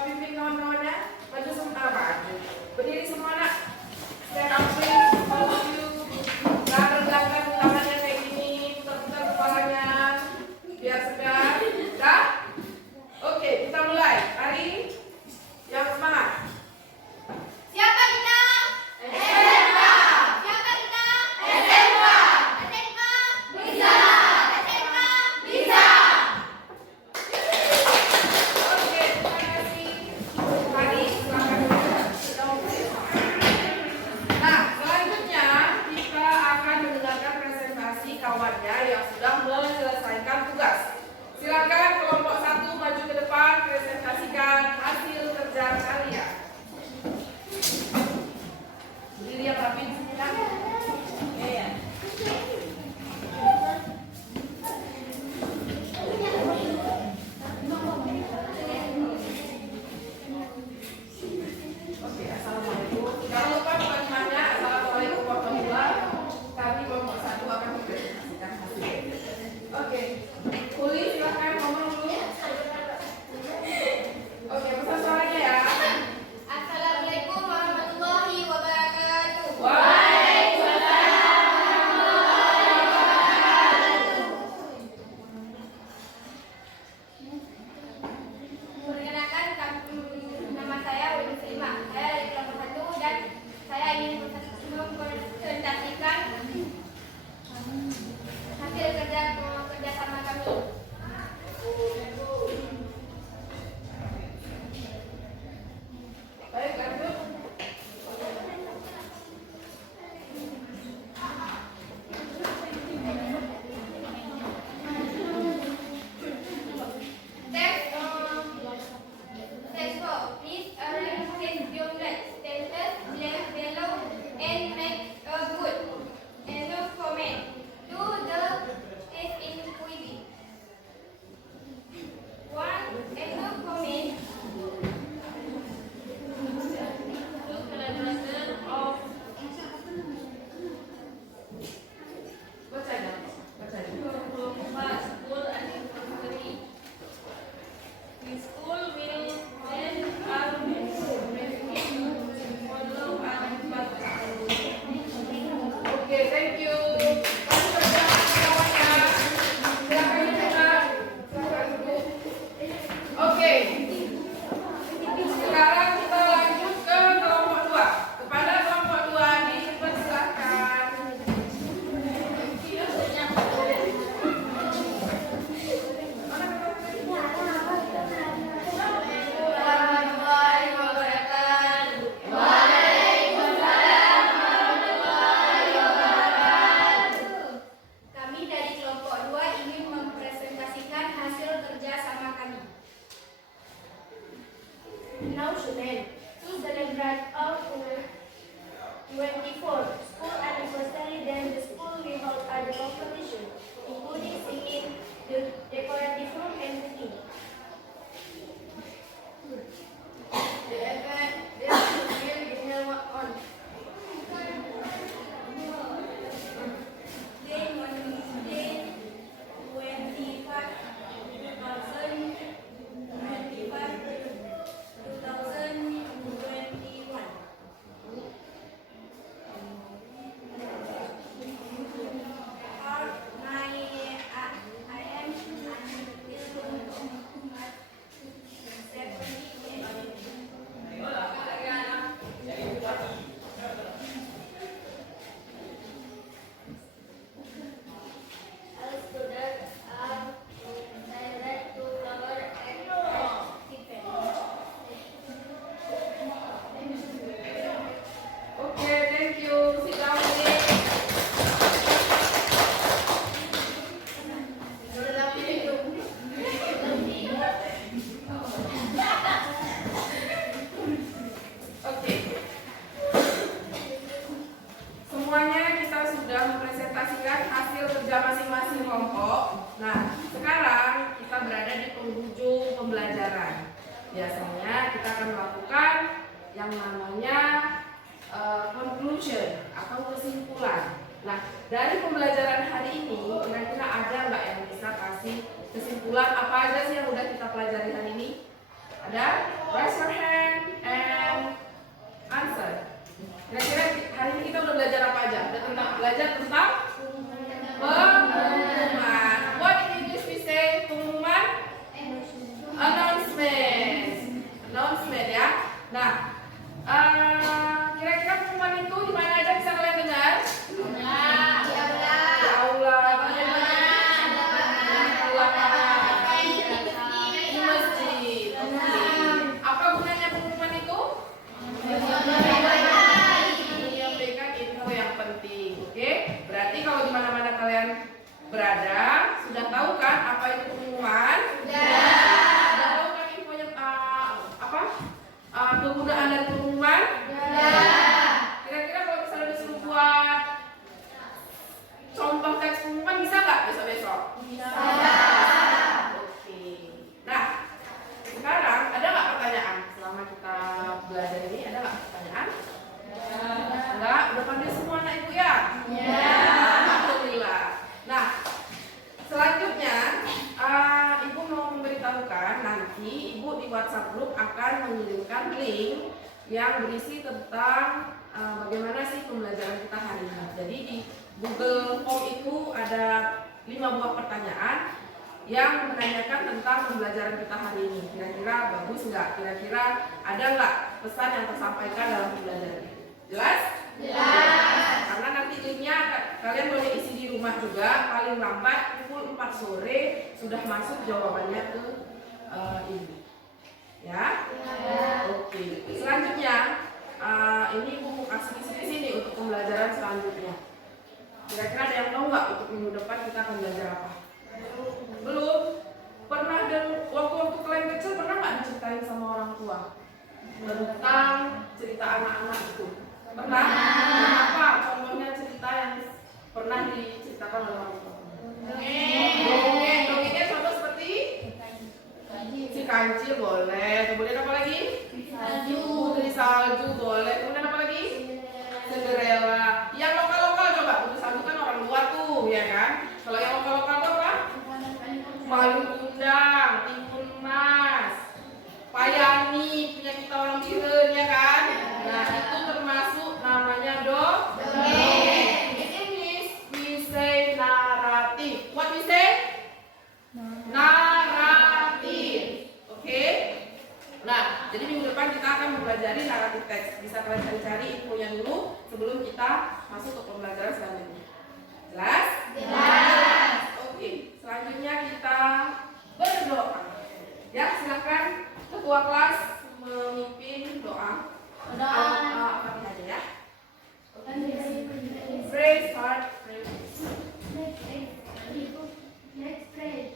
pimpin kawan-kawannya maju sebentar, berdiri semua nak. Stand up please, all of you. Belakang tangannya kayak gini, putar-putar kepalanya biar segar. Dah? Oke, kita mulai. Tarik yang semangat. Siapa kita? SMK. Siapa kita? SMK. SMK bisa. SMK bisa. Oke, terima kasih. Tadi silakan. Nah, selanjutnya kita akan mendengarkan presentasi kawannya yang sudah menyelesaikan tugas. Silakan kelompok 1 maju ke depan, presentasikan hasil kerja kalian. Berdiri yang rapi di sini kan? Iya. Oke, assalamualaikum. Jangan lupa teman-temannya, assalamualaikum warahmatullahi wabarakatuh. Kami kelompok 1 akan mempresentasikan hasil. Oke, Uli silakan ngomong dulu. Oke, pesan suaranya ya. Assalamualaikum warahmatullahi wabarakatuh. Perkenalkan, nama saya Widi Selima. Saya dari kelompok 1 dan saya ingin mempresentasikan hasil kerjasama kami. Baik, lanjut. Text 4. Please arrange his jumlets, sentences below and make a good and no comment. Do the test in quizzing. 1. And no comment. Look at the result of Baca aja. Baca aja. 24 school anniversary. The school will then follow and Oke, thank you. Langsung saja kawannya. Silakan dibuka. Silakan duduk. Oke. Sekarang kita lanjut ke kelompok 2. Kepada kelompok 2 dipersilakan. warahmatullahi wabarakatuh. Kami dari kelompok 2 ingin mempresentasikan hasil kerja sama kami. Now student, to celebrate our 24th school anniversary, then the school will hold a competition, including singing, the decorative room, and cooking. The event will be held on Wednesday, 25, 2021. Biasanya kita akan melakukan yang namanya conclusion atau kesimpulan. Nah, dari pembelajaran hari ini kira-kira ada nggak yang bisa kasih kesimpulan apa aja sih yang udah kita pelajari hari ini? Ada? Raise your hand and answer. Kira-kira hari ini kita udah belajar apa aja? Udah belajar tentang pengumuman. What in English we say pengumuman? Announcement. Announcement ya. Nah, kira-kira pengumuman itu di mana aja bisa kalian dengar? Di aula, di masjid. Apa gunanya pengumuman itu? Menyampaikan info yang penting. Oke? Berarti kalau di mana-mana kalian berada, sudah tahu kan apa itu pengumuman? Sudah tahu kan infonya apa? Kegunaan dari pengumuman? Kira-kira kalau misalnya disuruh buat contoh teks pengumuman bisa nggak besok-besok? Bisa. Oke. Nah, sekarang ada nggak pertanyaan selama kita belajar ini? Ada nggak pertanyaan? Enggak? Udah pandai semua anak ibu ya? Alhamdulillah. Nah, selanjutnya ibu mau memberitahukan nanti ibu di WhatsApp group akan mengirimkan link yang berisi tentang bagaimana sih pembelajaran kita hari ini. Jadi di Google Form itu ada 5 buah pertanyaan yang menanyakan tentang pembelajaran kita hari ini. Kira-kira bagus nggak? Kira-kira ada nggak pesan yang tersampaikan dalam pembelajaran ini? Jelas? Jelas. Karena nanti linknya kalian boleh isi di rumah juga. Paling lambat pukul 4 sore sudah masuk jawabannya ke ibu. Ya? Oke. Selanjutnya ini ibu mau kasih isi di sini untuk pembelajaran selanjutnya. Kira-kira ada yang tahu nggak untuk minggu depan kita akan belajar apa? Belum? Pernah dan waktu-waktu kalian kecil pernah nggak diceritain sama orang tua tentang cerita anak-anak itu? Pernah? Apa contohnya cerita yang pernah diceritakan oleh orang tua? Dongeng. Dongengnya contoh seperti si kancil boleh. Kemudian apa lagi? Putri salju boleh. Kemudian apa lagi? Cinderella. Yang lokal-lokal coba. Putri salju kan orang luar tuh, ya kan? Kalau yang lokal-lokal tuh apa? Malin Kundang, Timun Mas, Payani, punya kita orang Biren, ya kan? Nah, itu termasuk namanya dongeng. In English, we say narrative. What we say? Naratif. Oke? Nah, jadi minggu depan kita akan mempelajari naratif teks. Bisa kalian cari-cari infonya dulu sebelum kita masuk ke pembelajaran selanjutnya. Jelas? Jelas. Oke, selanjutnya kita berdoa. Ya, silakan ketua kelas memimpin doa. Apa aja ya? Pray, start, pray. Let's pray.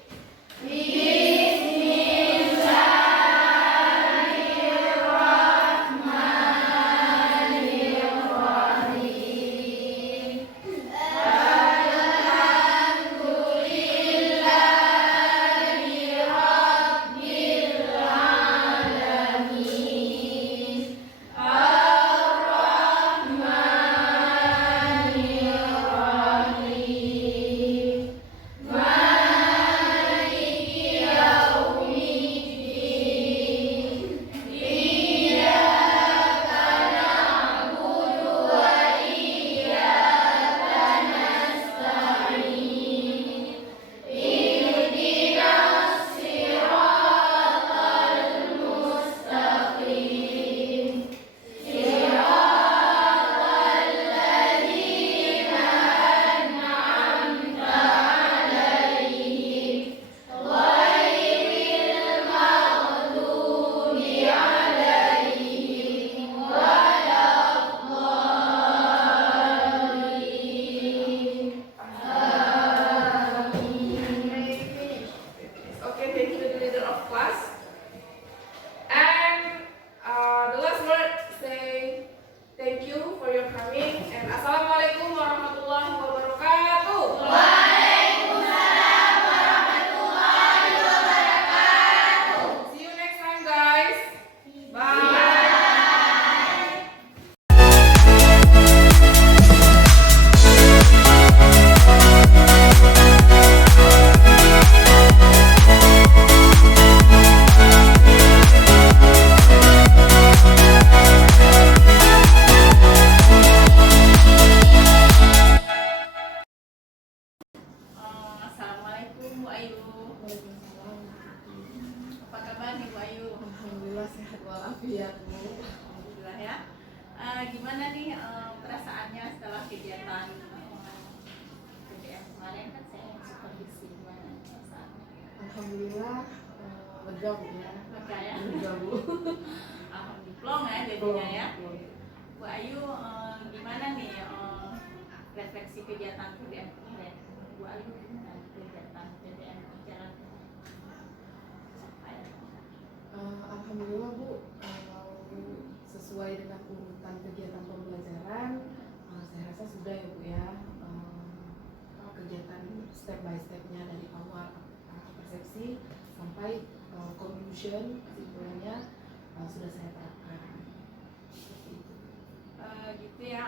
Ayu. Waalaikumsalam. Apa kabar nih Bu Ayu? Alhamdulillah sehat walafiat Bu. Alhamdulillah ya. Gimana nih perasaannya setelah kegiatan PDM kemarin kan saya supervisi, gimana perasaannya? Alhamdulillah lega Bu ya. Lega ya? Lega Bu. Diplom ya jadinya ya. Bu Ayu gimana nih refleksi kegiatan PDM kemarin? Bu Ayu gimana kegiatan PDM berjalan sampai? Alhamdulillah Bu, sesuai dengan urutan kegiatan pembelajaran, saya rasa sudah ya Bu ya. Kegiatan step by stepnya dari awal persepsi sampai conclusion, kesimpulannya sudah saya terapkan. Seperti itu. Gitu ya.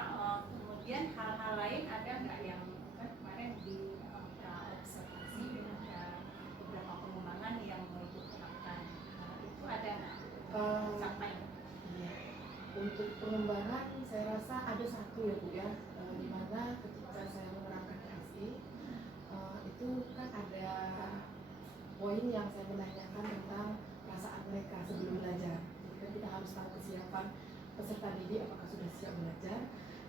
Kemudian hal-hal lain ada nggak yang kan kemarin di observasi ada beberapa pengembangan yang mau Ibu terapkan, itu ada nggak sampai? Iya. Untuk pengembangan saya rasa ada satu ya Bu ya, di mana ketika saya menerapkan KSI itu kan ada poin yang saya menanyakan tentang perasaan mereka sebelum belajar. Jadi kan kita harus tahu kesiapan peserta didik apakah sudah siap belajar.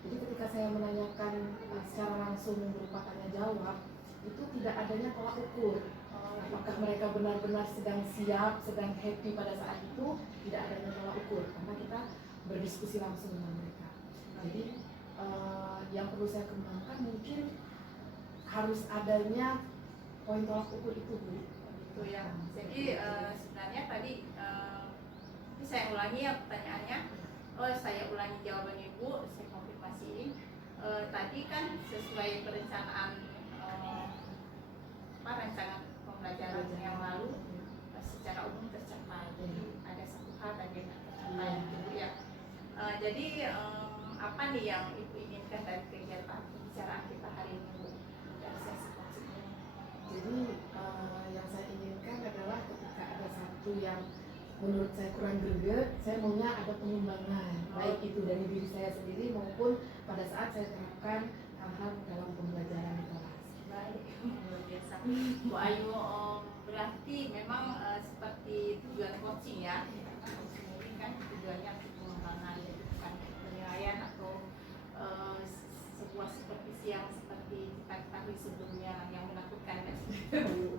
Jadi ketika saya menanyakan secara langsung berupa tanya jawab, itu tidak adanya tolak ukur. Apakah mereka benar-benar sedang siap, sedang happy pada saat itu, tidak adanya tolak ukur karena kita berdiskusi langsung dengan mereka. Jadi yang perlu saya kembangkan mungkin harus adanya poin tolak ukur itu Bu. Itu ya. Jadi sebenarnya tadi ini saya ulangi ya pertanyaannya. Saya ulangi jawaban Ibu, saya konfirmasiin. Tadi kan sesuai perencanaan rancangan pembelajaran yang lalu secara umum tercapai. Jadi ada satu hal tadi yang tercapai gitu ya. Jadi apa nih yang Ibu inginkan dari kegiatan pembicaraan kita hari ini Bu? Dari sesi coaching ini. Jadi yang saya inginkan adalah ketika ada satu yang menurut saya kurang greget, saya maunya ada pengembangan, baik itu dari diri saya sendiri maupun pada saat saya terapkan hal-hal dalam pembelajaran di kelas. Baik, luar biasa. Bu Ayu, berarti memang seperti tujuan coaching ya. Coaching ini kan tujuannya untuk pengembangan, jadi bukan penilaian atau sebuah supervisi yang seperti kita ketahui sebelumnya yang menakutkan kan.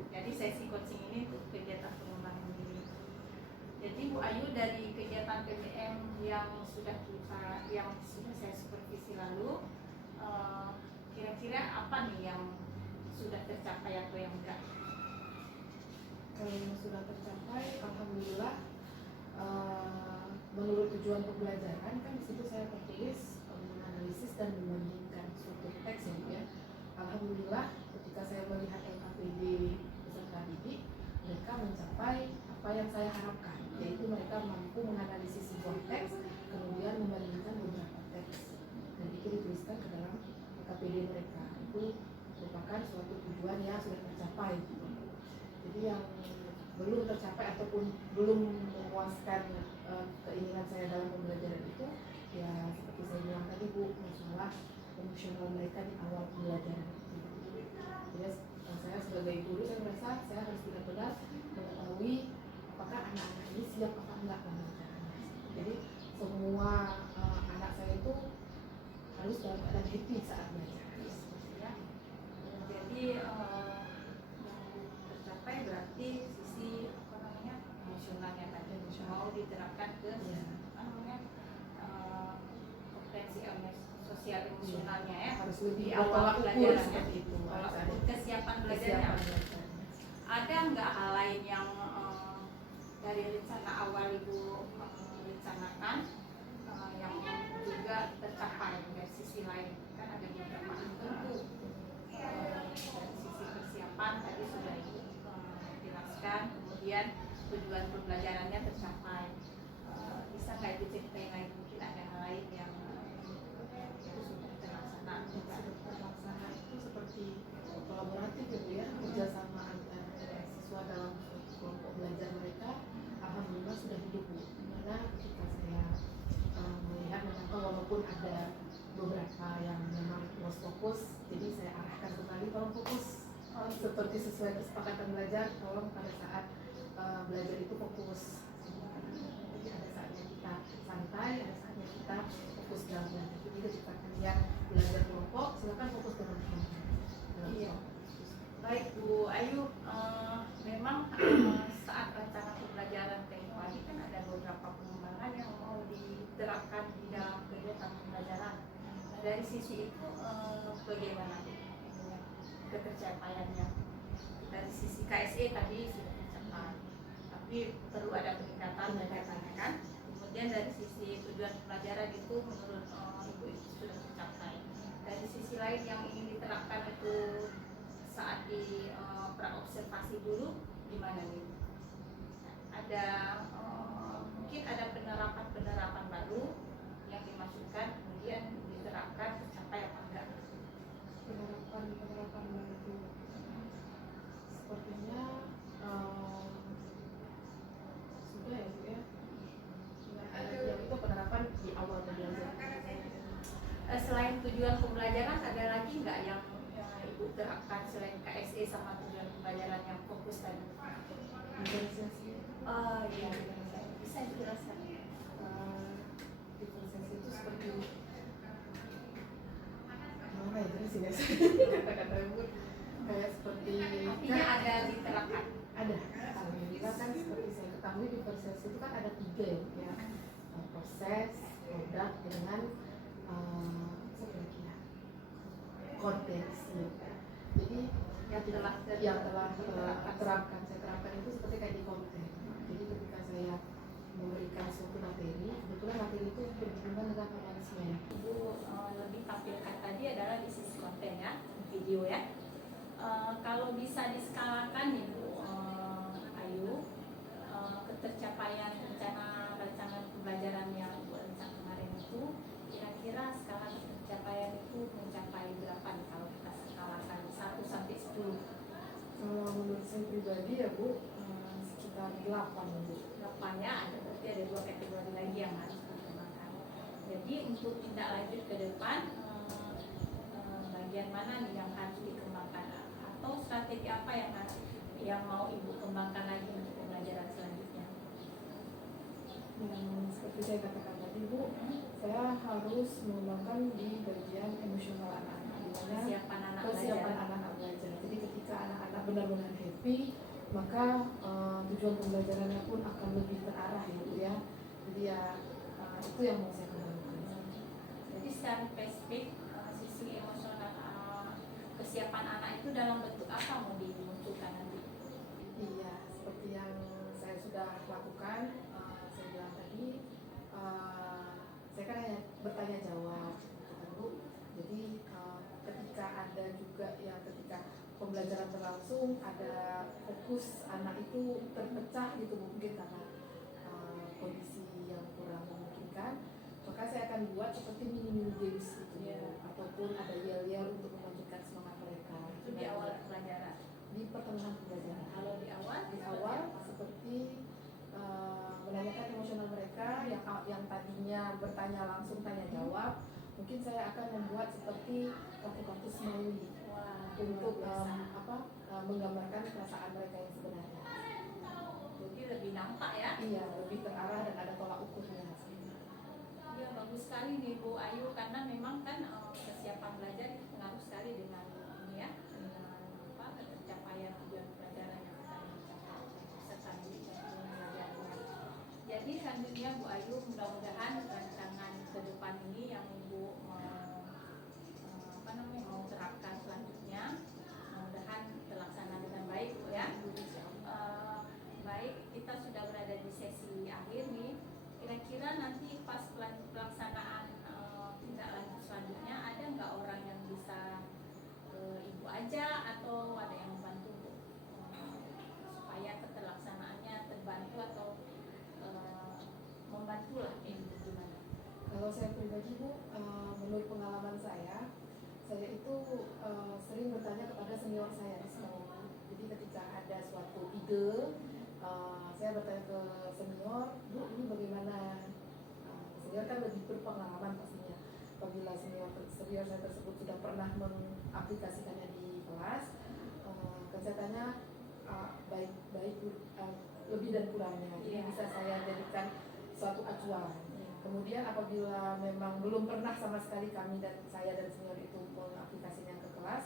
Jadi sesi coaching ini untuk kegiatan pengembangan diri. Jadi Bu Ayu, dari kegiatan PDM yang sudah saya supervisi lalu, kira-kira apa nih yang sudah tercapai atau yang enggak? Kalau yang sudah tercapai, alhamdulillah menurut tujuan pembelajaran kan di situ saya tertulis menganalisis dan membandingkan suatu teks ya Bu ya. Alhamdulillah ketika saya melihat LKPD peserta didik, mereka mencapai apa yang saya harapkan, yaitu mereka mampu menganalisis sebuah teks kemudian membandingkan beberapa teks dan itu dituliskan ke dalam LKPD mereka. Itu merupakan suatu tujuan yang sudah tercapai gitu. Jadi yang belum tercapai ataupun belum memuaskan keinginan saya dalam pembelajaran itu ya seperti saya bilang tadi Bu, masalah emosional mereka di awal pembelajaran itu. Jadi saya sebagai guru saya merasa saya harus benar-benar mengetahui apakah anak-anak ini siap apa enggak pembelajarannya. Jadi semua anak saya itu harus dalam keadaan happy saat belajar. Ya. Jadi tercapai berarti sisi apa namanya emosionalnya tadi mau diterapkan ke kompetensi sosial emosionalnya ya, Harus lebih di awal ukur pelajaran ya. seperti itu. Tolak Harus ukur ada kesiapan belajarnya. kesiapan belajar. Ada nggak hal lain yang dari rencana awal Ibu rencanakan yang juga tercapai dari sisi lain? Kan ada beberapa hal tentu dari sisi persiapan tadi sudah Ibu jelaskan, kemudian tujuan pembelajarannya tercapai. Bisa nggak Ibu ceritain lagi mungkin ada hal lain yang sudah terlaksana? Terlaksana itu seperti kolaboratif ya Bu ya, kerjasama antara siswa dalam kelompok belajar mereka. Alhamdulillah sudah hidup Bu. Karena ketika saya melihat mengapa walaupun ada beberapa yang memang lost fokus, jadi saya arahkan kembali tolong fokus seperti sesuai kesepakatan belajar, tolong pada saat belajar itu fokus. Jadi ada saatnya kita santai, ada saatnya kita fokus dalam belajar. Jadi ketika kalian belajar kelompok, silakan fokus dengan kelompok. Iya. Baik Bu Ayu, memang saat rencana pembelajaran tempo ini kan ada beberapa pengembangan yang mau diterapkan di dalam kegiatan pembelajaran. Nah, dari sisi itu bagaimana ketercapaiannya? Dari sisi KSE tadi sudah tercapai, tapi perlu ada peningkatan kan. Kemudian dari sisi tujuan pembelajaran itu menurut Ibu itu sudah tercapai. Dari sisi lain yang ingin diterapkan itu saat di praobservasi dulu gimana nih? Ada mungkin ada penerapan baru yang dimasukkan kemudian diterapkan tercapai apa enggak? Penerapan baru sepertinya sudah ya Bu ya. Yang itu penerapan di awal pembelajaran. Selain tujuan pembelajaran ada lagi nggak yang Ibu terapkan selain KSE sama tujuan pembelajaran yang fokus tadi? Diferensiasi. Oh iya, bisa dijelaskan. Diferensiasi itu seperti mana ya tadi sih kata-kata Ibu kayak seperti Artinya ada diterapkan. ada. Alhamdulillah kan seperti saya ketahui diferensiasi itu kan ada 3 ya. Proses, produk dengan konteksi. Jadi yang telah terapkan, saya terapkan itu seperti kayak di konten. Jadi ketika saya memberikan suatu materi, kebetulan materi itu berhubungan dengan analismen. Ibu lebih tampilkan tadi adalah di sisi konten ya, video ya. Kalau bisa diskalakan nih Bu Ayu, ketercapaian rancangan pembelajaran yang Ibu rencanakan kemarin itu, kira-kira skala ketercapaian itu mencapai berapa nih kalau kita skalakan 1 sampai 10? Menurut saya pribadi ya Bu, sekitar 8 Bu. 8 ya, berarti ada 2 kategori lagi yang harus dikembangkan. Jadi untuk tindak lanjut ke depan, bagian mana nih yang harus dikembangkan atau strategi apa yang mau Ibu kembangkan lagi untuk pembelajaran selanjutnya? Seperti saya katakan tadi Bu, saya harus mengembangkan di bagian emosional anak-anak, di mana kesiapan anak-anak belajar. Jadi ketika anak-anak benar-benar happy, maka tujuan pembelajarannya pun akan lebih terarah ya Bu ya. Jadi ya itu yang mau saya kembangkan. Jadi secara spesifik sisi emosional kesiapan anak itu dalam bentuk apa mau dimunculkan nanti? Iya, seperti yang saya sudah lakukan, saya bilang tadi, saya kan hanya bertanya jawab, gitu kan Bu. Jadi ketika ada juga yang ketika pembelajaran berlangsung ada fokus anak itu terpecah gitu Bu, mungkin karena kondisi yang kurang memungkinkan, maka saya akan buat seperti mini games gitu ya, ataupun ada yel-yel untuk melanjutkan semangat mereka. Itu di awal pembelajaran. Di pertengahan pembelajaran. Kalau di awal seperti menanyakan emosional mereka yang tadinya bertanya langsung tanya jawab, mungkin saya akan membuat seperti kartu-kartu smiley untuk menggambarkan perasaan mereka yang sebenarnya. Jadi lebih nampak ya? Iya, lebih terarah dan ada tolak ukurnya. Ya bagus sekali nih Bu Ayu, karena memang kan kesiapan belajar itu pengaruh sekali dengan ini ya, dengan ketercapaian tujuan pelajaran yang kita capai serta pembelajarannya. Jadi selanjutnya Bu Ayu, mudah-mudahan rancangan ke depan ini yang Ibu mau terapkan selanjutnya, mudah-mudahan terlaksana dengan baik Bu ya. Baik, kita sudah berada di sesi akhir nih. Kira-kira nanti pas pelaksanaan tindak lanjut selanjutnya ada nggak orang yang bisa Ibu aja atau ada yang membantu Bu supaya keterlaksanaannya terbantu atau membantu lah ini gimana? Kalau saya pribadi Bu, menurut pengalaman saya itu sering bertanya kepada senior saya di sekolah. Jadi ketika ada suatu ide, saya bertanya ke senior, Bu ini bagaimana? Senior kan lebih berpengalaman pastinya. Apabila senior saya tersebut sudah pernah mengaplikasikannya di kelas, saya tanya baik lebih dan kurangnya, ini Iya. bisa saya jadikan suatu acuan. Kemudian apabila memang belum pernah sama sekali saya dan senior itu mengaplikasinya ke kelas,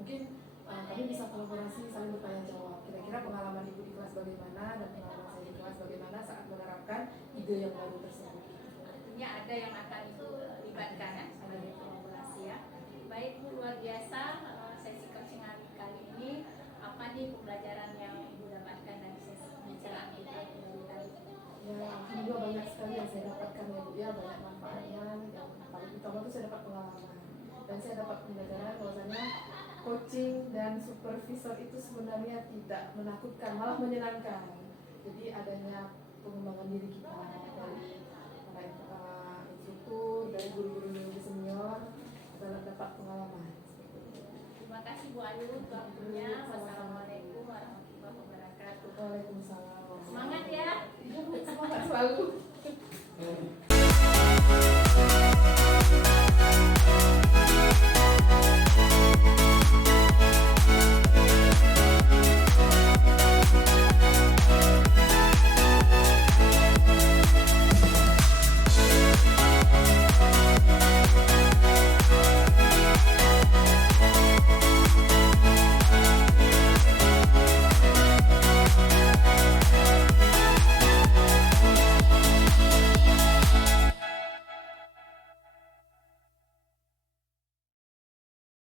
mungkin kami bisa kolaborasi saling bertanya jawab. Kira-kira pengalaman ibu di kelas bagaimana dan pengalaman saya di kelas bagaimana saat menerapkan ide yang baru tersebut. Artinya ada yang akan Ibu libatkan ya, sebagai kolaborasi ya. Baik Bu, luar biasa sesi coaching kali ini. Apa nih pembelajaran yang Ibu dapatkan dari sesi pembicaraan kita dari tadi? Ya, alhamdulillah banyak sekali yang saya dapatkan ya Bu ya, banyak manfaatnya. Yang paling utama itu saya dapat pengalaman dan saya dapat pembelajaran bahwasanya coaching dan supervisor itu sebenarnya tidak menakutkan, malah menyenangkan. Jadi adanya pengembangan diri kita dari para instruktur, dari guru-guru yang senior dalam dapat pengalaman. Terima kasih Bu Ayu untuk waktunya. Wassalamualaikum.